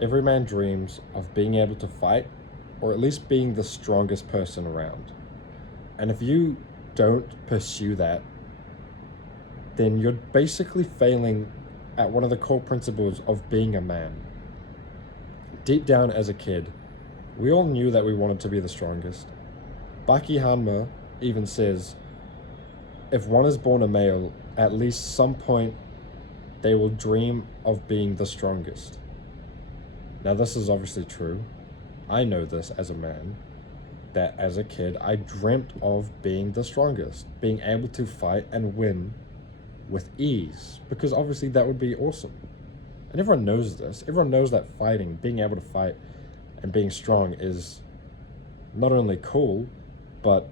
Every man dreams of being able to fight, or at least being the strongest person around. And if you don't pursue that, then you're basically failing at one of the core principles of being a man. Deep down as a kid, we all knew that we wanted to be the strongest. Baki Hanma even says, if one is born a male, at least some point they will dream of being the strongest. Now, this is obviously true. I know this as a man, that as a kid, I dreamt of being the strongest, being able to fight and win with ease, because obviously that would be awesome. And everyone knows this. Everyone knows that fighting, being able to fight and being strong is not only cool, but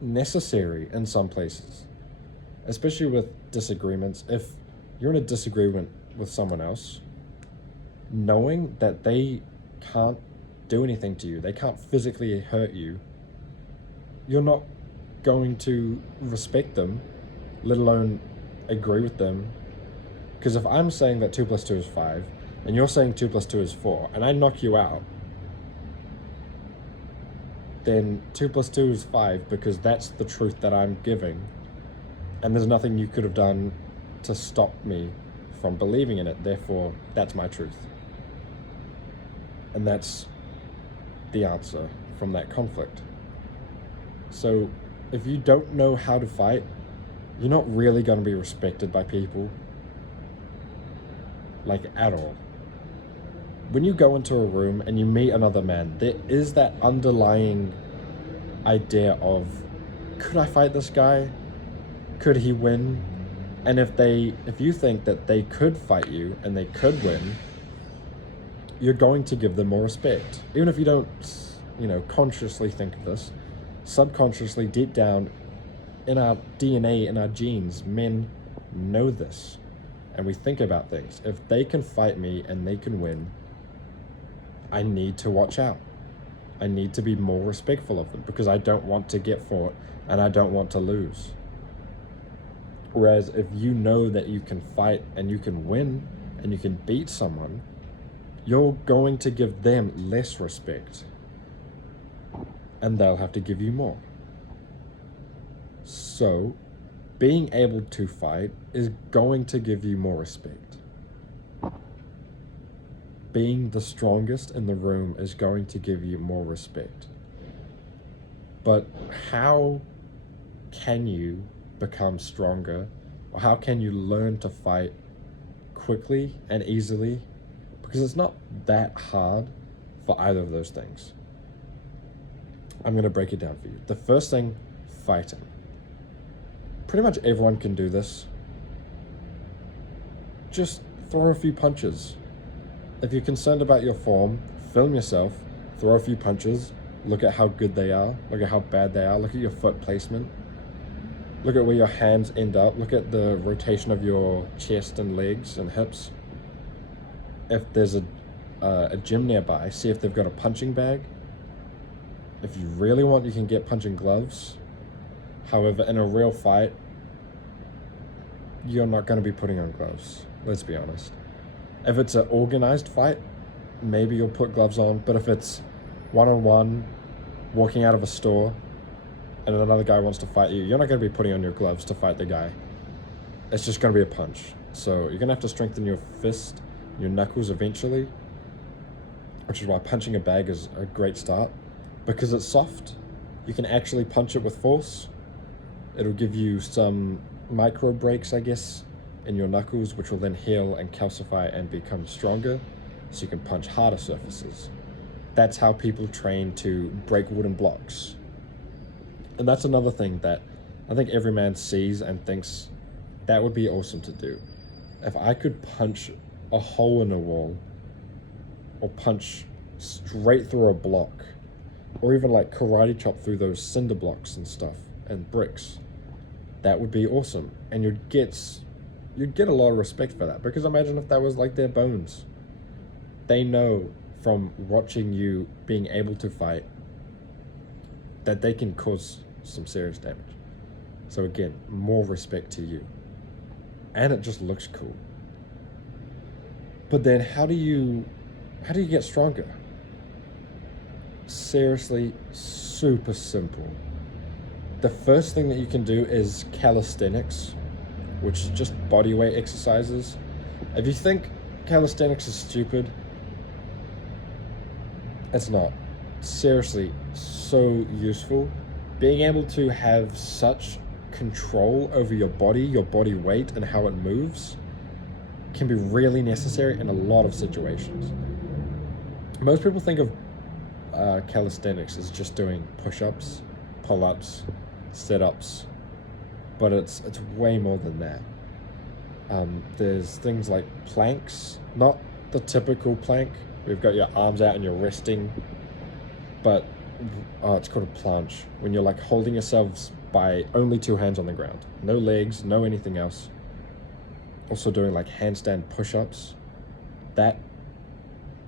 necessary in some places, especially with disagreements. If you're in a disagreement with someone else, knowing that they can't do anything to you, they can't physically hurt you, you're not going to respect them, let alone agree with them. Because if I'm saying that 2 plus 2 is 5, and you're saying 2 plus 2 is 4, and I knock you out, then 2 plus 2 is 5, because that's the truth that I'm giving. And there's nothing you could have done to stop me from believing in it. Therefore, that's my truth. And that's the answer from that conflict. So if you don't know how to fight, you're not really going to be respected by people, like at all. When you go into a room and you meet another man, there is that underlying idea of, could I fight this guy? Could he win? And if you think that they could fight you and they could win, you're going to give them more respect. Even if you don't, consciously think of this, subconsciously, deep down in our DNA, in our genes, men know this. And we think about things. If they can fight me and they can win, I need to watch out. I need to be more respectful of them, because I don't want to get fought and I don't want to lose. Whereas if you know that you can fight and you can win and you can beat someone, you're going to give them less respect, and they'll have to give you more. So, being able to fight is going to give you more respect. Being the strongest in the room is going to give you more respect. But how can you become stronger, or how can you learn to fight quickly and easily? Because it's not that hard for either of those things. I'm going to break it down for you. The first thing, fighting. Pretty much everyone can do this. Just throw a few punches. If you're concerned about your form, film yourself, throw a few punches, look at how good they are, look at how bad they are, look at your foot placement, look at where your hands end up, look at the rotation of your chest and legs and hips. If there's a gym nearby, see if they've got a punching bag. If you really want, you can get punching gloves. However, in a real fight, you're not going to be putting on gloves, let's be honest. If it's an organized fight, maybe you'll put gloves on, but if it's one-on-one, walking out of a store, and another guy wants to fight you, you're not going to be putting on your gloves to fight the guy. It's just going to be a punch. So you're going to have to strengthen your fist, your knuckles eventually, which is why punching a bag is a great start. Because it's soft, you can actually punch it with force. It'll give you some micro breaks, I guess, in your knuckles, which will then heal and calcify and become stronger, so you can punch harder surfaces. That's how people train to break wooden blocks. And that's another thing that I think every man sees and thinks that would be awesome to do. If I could punch a hole in a wall, or punch straight through a block, or even like karate chop through those cinder blocks and stuff and bricks, that would be awesome. And you'd get a lot of respect for that, because imagine if that was like their bones. They know from watching you being able to fight that they can cause some serious damage. So again, more respect to you. And it just looks cool. But then how do you get stronger? Seriously, super simple. The first thing that you can do is calisthenics, which is just body weight exercises. If you think calisthenics is stupid, it's not. Seriously, so useful. Being able to have such control over your body weight, and how it moves can be really necessary in a lot of situations. Most people think of calisthenics as just doing push-ups, pull-ups, sit-ups, but it's way more than that. There's things like planks, not the typical plank. We've got your arms out and you're resting, but it's called a planche, when you're like holding yourselves by only two hands on the ground, no legs, no anything else. Also doing like handstand push-ups. That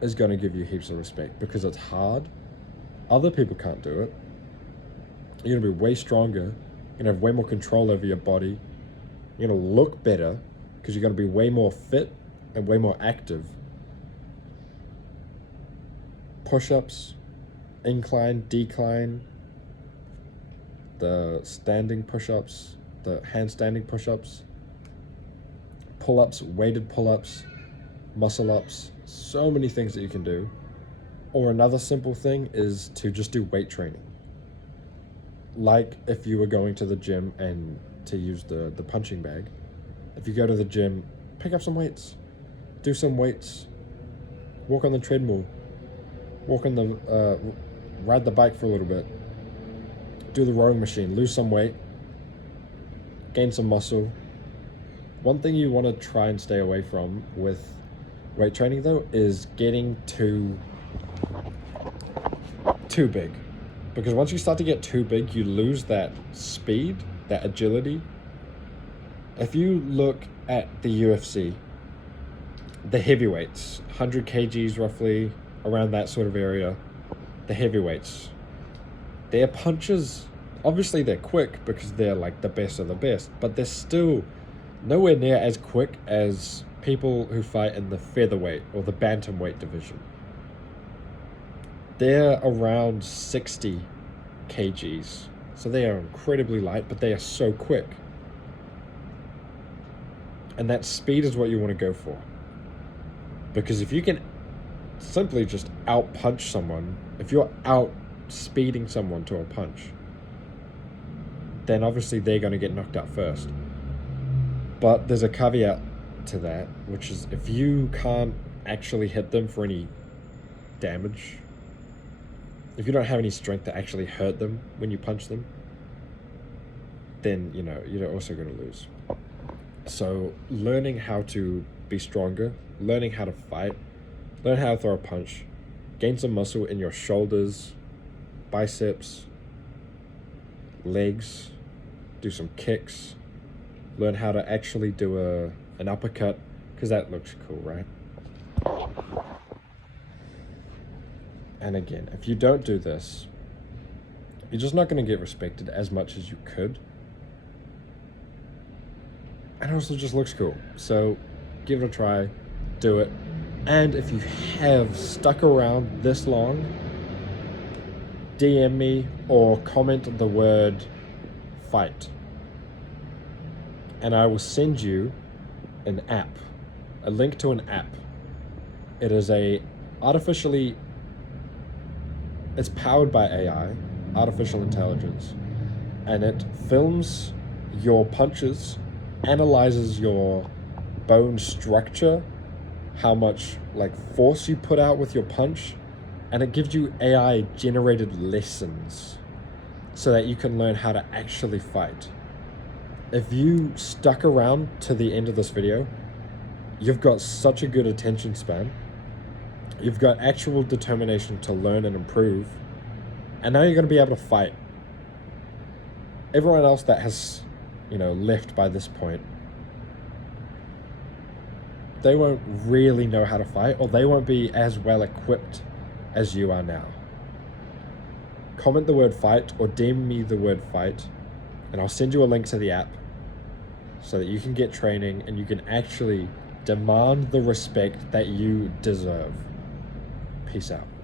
is going to give you heaps of respect because it's hard. Other people can't do it. You're going to be way stronger. You're going to have way more control over your body. You're going to look better because you're going to be way more fit and way more active. Push-ups, incline, decline, the standing push-ups, the handstanding push-ups, pull-ups, weighted pull-ups, muscle-ups, so many things that you can do. Or another simple thing is to just do weight training. Like if you were going to the gym and to use the punching bag. If you go to the gym, pick up some weights, do some weights, walk on the treadmill, ride the bike for a little bit, do the rowing machine, lose some weight, gain some muscle. One thing you want to try and stay away from with weight training though is getting too big, because once you start to get too big, you lose that speed, that agility. If you look at the UFC, the heavyweights, 100 kgs roughly, around that sort of area, the heavyweights, their punches, obviously they're quick because they're like the best of the best, but they're still nowhere near as quick as people who fight in the featherweight or the bantamweight division. They're around 60 kgs, so they are incredibly light, but they are so quick. And that speed is what you want to go for. Because if you can simply just out-punch someone, if you're out-speeding someone to a punch, then obviously they're going to get knocked out first. But there's a caveat to that, which is if you can't actually hit them for any damage, if you don't have any strength to actually hurt them when you punch them, then, you know, you're also going to lose. So learning how to be stronger, learning how to fight, learn how to throw a punch, gain some muscle in your shoulders, biceps, legs, do some kicks, learn how to actually do an uppercut, because that looks cool, right? And again, if you don't do this, you're just not going to get respected as much as you could. And it also just looks cool. So give it a try, do it. And if you have stuck around this long, DM me or comment the word fight. And I will send you an app, a link to an app. It is it's powered by AI, artificial intelligence, and it films your punches, analyzes your bone structure, how much like force you put out with your punch, and it gives you AI generated lessons so that you can learn how to actually fight. If you stuck around to the end of this video, you've got such a good attention span. You've got actual determination to learn and improve. And now you're going to be able to fight. Everyone else that has, left by this point, they won't really know how to fight, or they won't be as well equipped as you are now. Comment the word fight or DM me the word fight, and I'll send you a link to the app so that you can get training and you can actually Demand the respect that you deserve. Peace out.